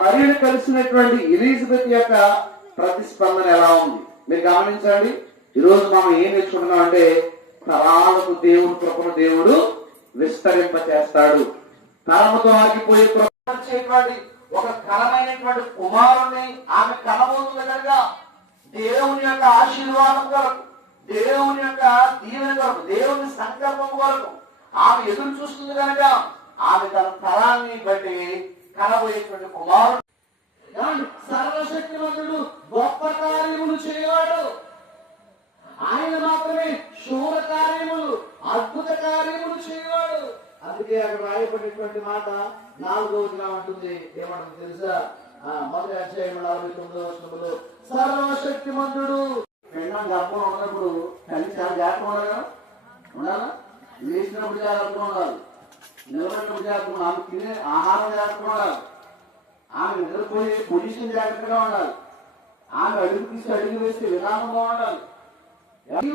మరియను కలిసినటువంటి ఎలిజబెత్ యొక్క ప్రతిస్పందన ఎలా ఉంది మీరు గమనించండి. ఈరోజు మనం ఏం నేర్చుకుంటున్నాం అంటే తరాలకు దేవుడు కృపను దేవుడు విస్తరింప చేస్తాడు. తరముతో ఆగిపోయే కృపచేటువంటి ఒక ఘనమైనటువంటి కుమారుణ్ణి ఆమె కనబోతుంది కనుక దేవుని యొక్క ఆశీర్వాదం కొరకు, దేవుని యొక్క దీవెన కొరకు, దేవుని సంకల్పం కొరకు ఆమె ఎదురు చూస్తుంది కనుక ఆమె తన తరాన్ని బట్టి కనబోయేటువంటి కుమారుడు సర్వశక్తివంతుడు, గొప్ప కార్యములు చేయవాడు. ఆయన మాత్రమే శూర కార్యములు, అద్భుత కార్యములు చేయవాడు. అందుకే అక్కడ రాయబడినటువంటి మాట 4వ వచనం అంటుంది. ఏమంటుంది తెలుసా? మొదటి అధ్యాయం 49వ వచనంలో సర్వశక్తిమంతుడు. పెండం గర్భం ఉన్నప్పుడు తల్లి చాలా జాగ్రత్త ఉండాలా, లేచినప్పుడు జాగ్రత్తగా ఉండాలి, నిలబడినప్పుడు జాగ్రత్తగా ఉండాలి, ఆమె తినే ఆహారం జాగ్రత్తగా ఉండాలి, ఆమె నిద్రపోయే పొజిషన్ జాగ్రత్తగా ఉండాలి, ఆమె అడుగు తీసి అడుగు వేసే విధానం బాగుండాలి.